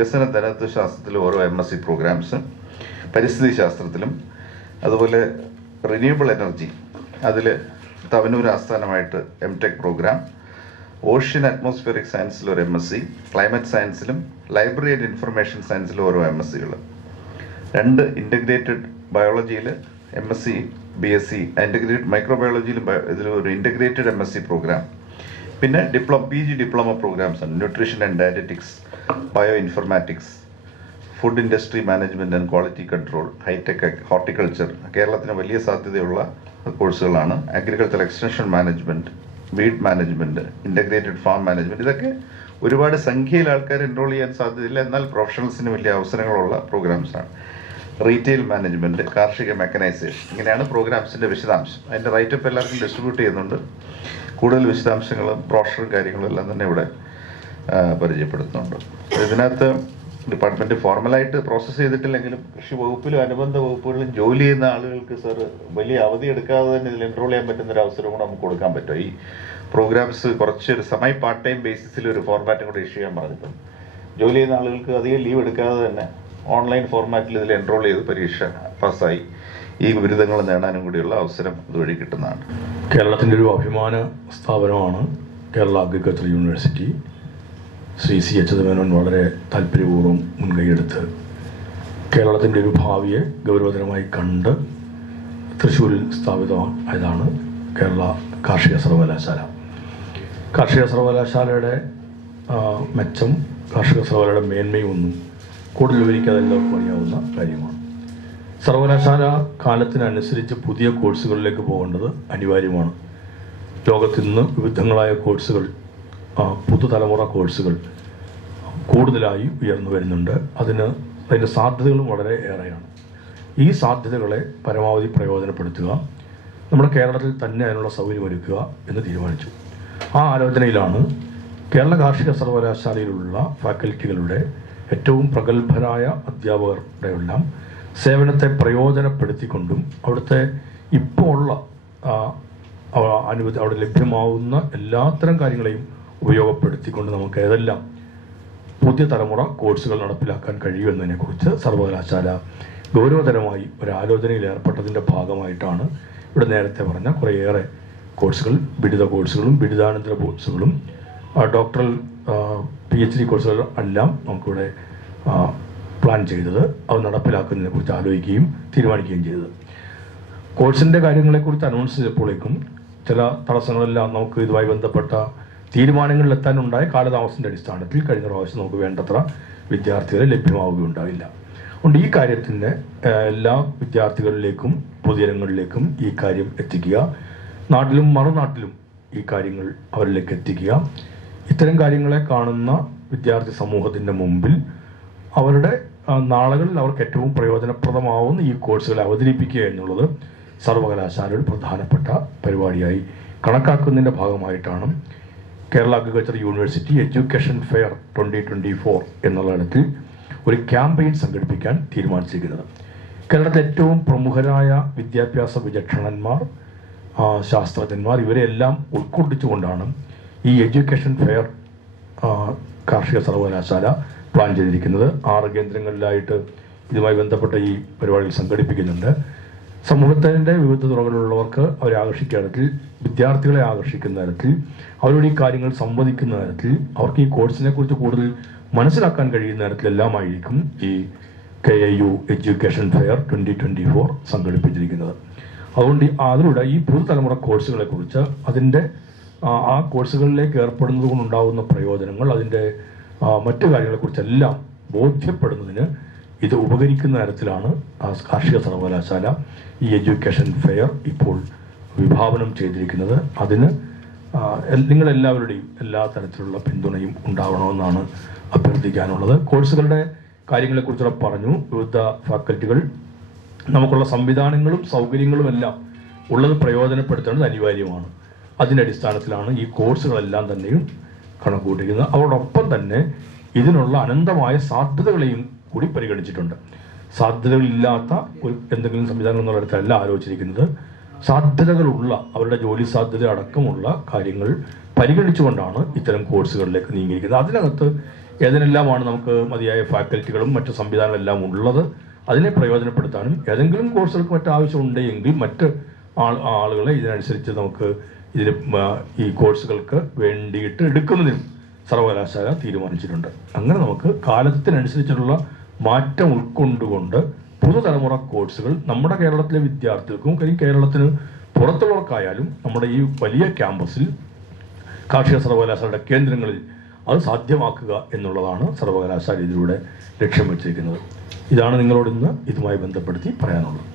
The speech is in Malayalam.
വികസന ധനത്വ ശാസ്ത്രത്തിലും ഓരോ MSc പ്രോഗ്രാംസ്, പരിസ്ഥിതി ശാസ്ത്രത്തിലും അതുപോലെ റിന്യൂവബിൾ എനർജി അതിൽ തവനൂർ ആസ്ഥാനമായിട്ട് MTech പ്രോഗ്രാം, ഓഷ്യൻ അറ്റ്മോസ്ഫിയറിക് സയൻസിൽ ഒരു MSc, ക്ലൈമറ്റ് സയൻസിലും ലൈബ്രറി ആൻഡ് ഇൻഫർമേഷൻ സയൻസിലും ഓരോ MScകൾ, 2 ഇൻ്റഗ്രേറ്റഡ് ബയോളജിയിൽ MSc BSc, ഇൻ്റഗ്രേറ്റഡ് മൈക്രോബയോളജിയിലും ഇതിൽ ഒരു ഇൻ്റഗ്രേറ്റഡ് MSc പ്രോഗ്രാം, പിന്നെ PG ഡിപ്ലോമ പ്രോഗ്രാംസ് ആണ്. Nutrition and dietetics, bioinformatics, food industry management and quality control, hi tech horticulture, കേരളത്തിന് വലിയ സാധ്യതയുള്ള കോഴ്സുകളാണ്. Agriculture extension management, weed management, integrated farm management, ഇതൊക്കെ ഒരുപാട് സംഖ്യയിൽ ആൾക്കാർ എൻറോൾ ചെയ്യാൻ സാധ്യതയില്ല, എന്നാൽ പ്രൊഫഷണൽസിന് വലിയ അവസരങ്ങളുള്ള പ്രോഗ്രാംസാണ്. റീറ്റെയിൽ മാനേജ്മെൻറ്റ്, കാർഷിക മെക്കനൈസേഷൻ, ഇങ്ങനെയാണ് പ്രോഗ്രാംസിൻ്റെ വിശദാംശം. അതിൻ്റെ റൈറ്റപ്പ് എല്ലാവർക്കും ഡിസ്ട്രിബ്യൂട്ട് ചെയ്യുന്നുണ്ട്. കൂടുതൽ വിശദാംശങ്ങളും ബ്രോഷറും കാര്യങ്ങളും എല്ലാം തന്നെ ഇവിടെ പരിചയപ്പെടുത്തുന്നുണ്ട്. ഇതിനകത്ത് ഡിപ്പാർട്ട്മെൻറ്റ് ഫോർമലായിട്ട് പ്രോസസ്സ് ചെയ്തിട്ടില്ലെങ്കിലും കൃഷി വകുപ്പിലും അനുബന്ധ വകുപ്പുകളിലും ജോലി ചെയ്യുന്ന ആളുകൾക്ക് വലിയ അവധി എടുക്കാതെ തന്നെ ഇതിൽ എൻറോൾ ചെയ്യാൻ പറ്റുന്ന ഒരു അവസരം കൂടെ നമുക്ക് കൊടുക്കാൻ പറ്റും. ഈ പ്രോഗ്രാംസ് കുറച്ചൊരു പാർട്ട് ടൈം ബേസിസിൽ ഒരു ഫോർമാറ്റും കൂടെ ഇഷ്യൂ ചെയ്യാൻ പറഞ്ഞിട്ടുണ്ട്. ജോലി ചെയ്യുന്ന ആളുകൾക്ക് അധികം ലീവ് എടുക്കാതെ തന്നെ ഓൺലൈൻ ഫോർമാറ്റിൽ ഇതിൽ എൻറോൾ ചെയ്ത് പരീക്ഷ പാസ്സായി ഈ ബിരുദങ്ങൾ നേടാനും കൂടിയുള്ള അവസരം ഇതുവഴി കിട്ടുന്നതാണ്. കേരളത്തിൻ്റെ ഒരു അഭിമാന സ്ഥാപനമാണ് Kerala agriculture university. Shri CH Menon വളരെ താല്പര്യപൂർവ്വം മുൻകൈയെടുത്ത് കേരളത്തിൻ്റെ ഒരു ഭാവിയെ ഗൗരവതരമായി കണ്ട് തൃശ്ശൂരിൽ സ്ഥാപിതമായതാണ് കേരള കാർഷിക സർവകലാശാല. കാർഷിക സർവകലാശാലയുടെ മെച്ചം, കാർഷിക സർവകലാശാലയുടെ മേന്മയൊന്നും കൂടുതൽ വിവരിക്കാതെ എല്ലാവർക്കും അറിയാവുന്ന കാര്യമാണ്. സർവകലാശാല കാലത്തിനനുസരിച്ച് പുതിയ കോഴ്സുകളിലേക്ക് പോകേണ്ടത് അനിവാര്യമാണ്. ലോകത്ത് ഇന്ന് വിവിധങ്ങളായ കോഴ്സുകൾ, പുതുതലമുറ കോഴ്സുകൾ കൂടുതലായി ഉയർന്നു വരുന്നുണ്ട്. അതിൻ്റെ സാധ്യതകളും വളരെ ഏറെയാണ്. ഈ സാധ്യതകളെ പരമാവധി പ്രയോജനപ്പെടുത്തുക, നമ്മുടെ കേരളത്തിൽ തന്നെ അതിനുള്ള സൗകര്യമൊരുക്കുക എന്ന് തീരുമാനിച്ചു. ആ ആലോചനയിലാണ് കേരള കാർഷിക സർവകലാശാലയിലുള്ള ഫാക്കൽറ്റികളുടെ ഏറ്റവും പ്രഗത്ഭരായ അധ്യാപകരുടെ എല്ലാം സേവനത്തെ പ്രയോജനപ്പെടുത്തിക്കൊണ്ടും അവിടുത്തെ ഇപ്പോൾ ഉള്ള അവിടെ ലഭ്യമാവുന്ന എല്ലാത്തരം കാര്യങ്ങളെയും ഉപയോഗപ്പെടുത്തിക്കൊണ്ട് നമുക്ക് ഏതെല്ലാം പുതിയ തലമുറ കോഴ്സുകൾ നടപ്പിലാക്കാൻ കഴിയുമെന്നതിനെക്കുറിച്ച് സർവകലാശാല ഗൗരവതരമായി ഒരു ആലോചനയിൽ ഏർപ്പെട്ടതിൻ്റെ ഭാഗമായിട്ടാണ് ഇവിടെ നേരത്തെ പറഞ്ഞ കുറേയേറെ കോഴ്സുകൾ, ബിരുദ കോഴ്സുകളും ബിരുദാനന്തര കോഴ്സുകളും ഡോക്ടറൽ PhD കോഴ്സുകൾ എല്ലാം നമുക്കിവിടെ പ്ലാൻ ചെയ്തത്. അത് നടപ്പിലാക്കുന്നതിനെക്കുറിച്ച് ആലോചിക്കുകയും തീരുമാനിക്കുകയും ചെയ്തത്. കോഴ്സിൻ്റെ കാര്യങ്ങളെക്കുറിച്ച് അനൗൺസ് ചെയ്തപ്പോഴേക്കും ചില തടസ്സങ്ങളെല്ലാം നമുക്ക് ഇതുമായി ബന്ധപ്പെട്ട തീരുമാനങ്ങളിലെത്താനുണ്ടായ കാലതാമസത്തിൻ്റെ അടിസ്ഥാനത്തിൽ കഴിഞ്ഞ പ്രാവശ്യം നമുക്ക് വേണ്ടത്ര വിദ്യാർത്ഥികളെ ലഭ്യമാവുകയുണ്ടാവില്ല. അതുകൊണ്ട് ഈ കാര്യത്തിൻ്റെ എല്ലാ വിദ്യാർത്ഥികളിലേക്കും പൊതുജനങ്ങളിലേക്കും ഈ കാര്യം എത്തിക്കുക, നാട്ടിലും മറുനാട്ടിലും ഈ കാര്യങ്ങൾ അവരിലേക്ക് എത്തിക്കുക, ഇത്തരം കാര്യങ്ങളെ കാണുന്ന വിദ്യാർത്ഥി സമൂഹത്തിൻ്റെ മുമ്പിൽ അവരുടെ നാളുകളിൽ അവർക്ക് ഏറ്റവും പ്രയോജനപ്രദമാവുന്ന ഈ കോഴ്സുകളെ അവതരിപ്പിക്കുക എന്നുള്ളത് സർവകലാശാലയുടെ പ്രധാനപ്പെട്ട പരിപാടിയായി കണക്കാക്കുന്നതിൻ്റെ ഭാഗമായിട്ടാണ് Kerala agriculture university education fair 2024 എന്നുള്ള ഇടത്തിൽ ഒരു ക്യാമ്പയിൻ സംഘടിപ്പിക്കാൻ തീരുമാനിച്ചിരിക്കുന്നത്. കേരളത്തിലെ ഏറ്റവും പ്രമുഖരായ വിദ്യാഭ്യാസ വിചക്ഷണന്മാർ, ശാസ്ത്രജ്ഞന്മാർ, ഇവരെല്ലാം ഉൾക്കൊള്ളിച്ചുകൊണ്ടാണ് ഈ എഡ്യൂക്കേഷൻ ഫെയർ കാർഷിക സർവകലാശാല പ്ലാൻ ചെയ്തിരിക്കുന്നത്. 6 കേന്ദ്രങ്ങളിലായിട്ട് ഇതുമായി ബന്ധപ്പെട്ട ഈ പരിപാടികൾ സംഘടിപ്പിക്കുന്നുണ്ട്. സമൂഹത്തിൻ്റെ വിവിധ തുറകളിലുള്ളവർക്ക് അവരെ ആകർഷിക്കുന്ന തരത്തിൽ, വിദ്യാർത്ഥികളെ ആകർഷിക്കുന്ന തരത്തിൽ, അവരോട് ഈ കാര്യങ്ങൾ സംവദിക്കുന്ന തരത്തിൽ, അവർക്ക് ഈ കോഴ്സിനെ കുറിച്ച് കൂടുതൽ മനസ്സിലാക്കാൻ കഴിയുന്ന തരത്തിലെല്ലാമായിരിക്കും ഈ KIU എഡ്യൂക്കേഷൻ ഫെയർ 2024 സംഘടിപ്പിച്ചിരിക്കുന്നത്. അതുകൊണ്ട് അതിലൂടെ ഈ പുതുതലമുറ കോഴ്സുകളെക്കുറിച്ച്, അതിൻ്റെ ആ കോഴ്സുകളിലേക്ക് ഏർപ്പെടുന്നത് കൊണ്ടുണ്ടാകുന്ന പ്രയോജനങ്ങൾ, അതിൻ്റെ മറ്റു കാര്യങ്ങളെക്കുറിച്ചെല്ലാം ബോധ്യപ്പെടുന്നതിന് ഇത് ഉപകരിക്കുന്ന തരത്തിലാണ് കാർഷിക സർവകലാശാല ഈ എഡ്യൂക്കേഷൻ ഫെയർ ഇപ്പോൾ വിഭാവനം ചെയ്തിരിക്കുന്നത്. അതിന് നിങ്ങളെല്ലാവരുടെയും എല്ലാ തരത്തിലുള്ള പിന്തുണയും ഉണ്ടാവണമെന്നാണ് അഭ്യർത്ഥിക്കാനുള്ളത്. കോഴ്സുകളുടെ കാര്യങ്ങളെക്കുറിച്ചുള്ള പറഞ്ഞു. വിവിധ ഫാക്കൽറ്റികൾ നമുക്കുള്ള സംവിധാനങ്ങളും സൗകര്യങ്ങളും എല്ലാം ഉള്ളത് പ്രയോജനപ്പെടുത്തേണ്ടത് അനിവാര്യമാണ്. അതിൻ്റെ അടിസ്ഥാനത്തിലാണ് ഈ കോഴ്സുകളെല്ലാം തന്നെയും കണക്കുകൂട്ടിക്കുന്നത്. അതോടൊപ്പം തന്നെ ഇതിനുള്ള അനന്തമായ സാധ്യതകളെയും കൂടി പരിഗണിച്ചിട്ടുണ്ട്. സാധ്യതകളില്ലാത്ത ഒരു എന്തെങ്കിലും സംവിധാനം എന്നുള്ളിടത്തല്ല ആലോചിച്ചിരിക്കുന്നത്. സാധ്യതകളുള്ള, അവരുടെ ജോലി സാധ്യത അടക്കമുള്ള കാര്യങ്ങൾ പരിഗണിച്ചുകൊണ്ടാണ് ഇത്തരം കോഴ്സുകളിലേക്ക് നീങ്ങിയിരിക്കുന്നത്. അതിനകത്ത് ഏതിനെല്ലാമാണ് നമുക്ക് മതിയായ ഫാക്കൽറ്റികളും മറ്റു സംവിധാനങ്ങളെല്ലാം ഉള്ളത്, അതിനെ പ്രയോജനപ്പെടുത്താനും ഏതെങ്കിലും കോഴ്സുകൾക്ക് മറ്റാവശ്യമുണ്ടെങ്കിൽ മറ്റ് ആളുകളെ ഇതിനനുസരിച്ച് നമുക്ക് ഇതിന് ഈ കോഴ്സുകൾക്ക് വേണ്ടിയിട്ട് എടുക്കുന്നതിനും സർവകലാശാല തീരുമാനിച്ചിട്ടുണ്ട്. അങ്ങനെ നമുക്ക് കാലത്തിനനുസരിച്ചുള്ള മാറ്റം ഉൾക്കൊണ്ടുകൊണ്ട് പുതുതലമുറ കോഴ്സുകൾ നമ്മുടെ കേരളത്തിലെ വിദ്യാർത്ഥികൾക്കും കേരളത്തിന് പുറത്തുള്ളവർക്കായാലും നമ്മുടെ ഈ വലിയ ക്യാമ്പസിൽ കാർഷിക സർവകലാശാലയുടെ കേന്ദ്രങ്ങളിൽ അത് സാധ്യമാക്കുക എന്നുള്ളതാണ് സർവകലാശാല ഇതിലൂടെ ലക്ഷ്യം വെച്ചിരിക്കുന്നത്. ഇതാണ് നിങ്ങളോട് ഇന്ന് ഇതുമായി ബന്ധപ്പെടുത്തി പറയാനുള്ളത്.